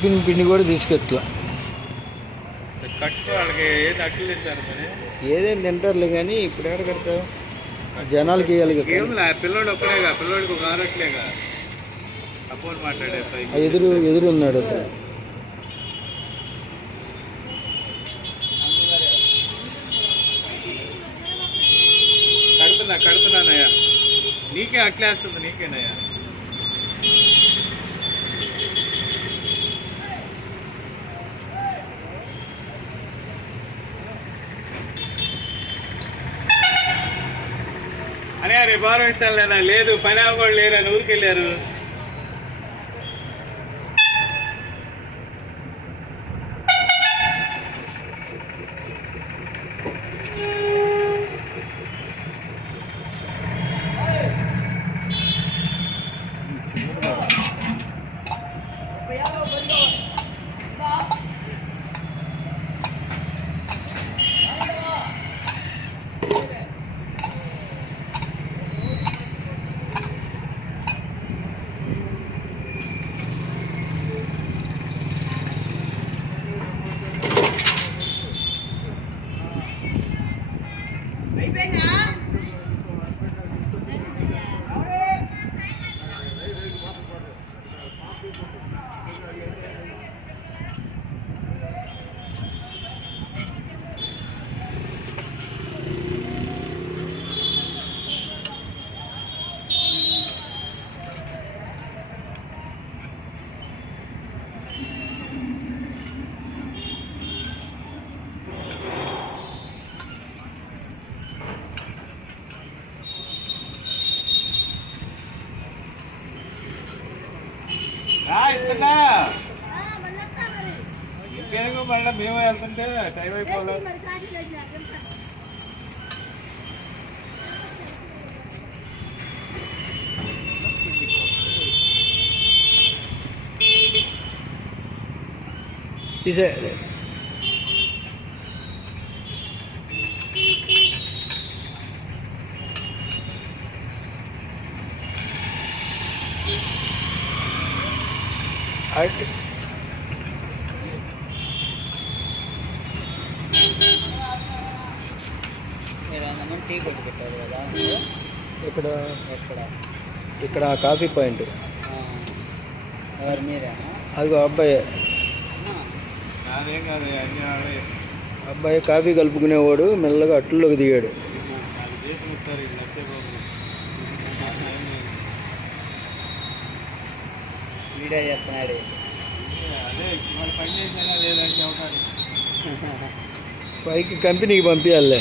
tiffin పిండి కూడా తీసుకెట్లా ఏదేం తింటారులే కానీ ఇప్పుడు ఎక్కడ కడతావు జనాలకి ఇవ్వాలి పిల్లోడు ఒక్కడేగా పిల్లోడికి ఒక ఆరట్లేగా అపోన్ మాట్లాడే ఎదురు ఉన్నాడు అతను కడుతున్నానయ్యా నీకే అట్లేస్తుంది నీకేనయ్యా అనే రేపు బాగా పెట్టాలేనా లేదు పని కూడా లేరా ఊరికి వెళ్ళారు ఇంకేదో మళ్ళీ మేము వెళ్తుంటే టైం అయిపోలేదు తీసే టీ కొట్టు పెట్టారు కదా ఇక్కడ ఎక్కడ ఇక్కడ కాఫీ పాయింట్ ఎవరి మీద అదిగో అబ్బాయి అదేం కాదు అబ్బాయి కాఫీ కలుపుకునేవాడు మెల్లగా అట్లలోకి దిగాడు వీడియో చేస్తున్నాడు అదే మరి పని చేసేలా లేదంటే అవకాశం పైకి కంపెనీకి పంపించాలే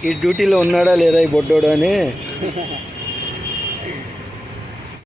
ఈ డ్యూటీలో ఉన్నాడా లేదా ఈ బొడ్డోడు అని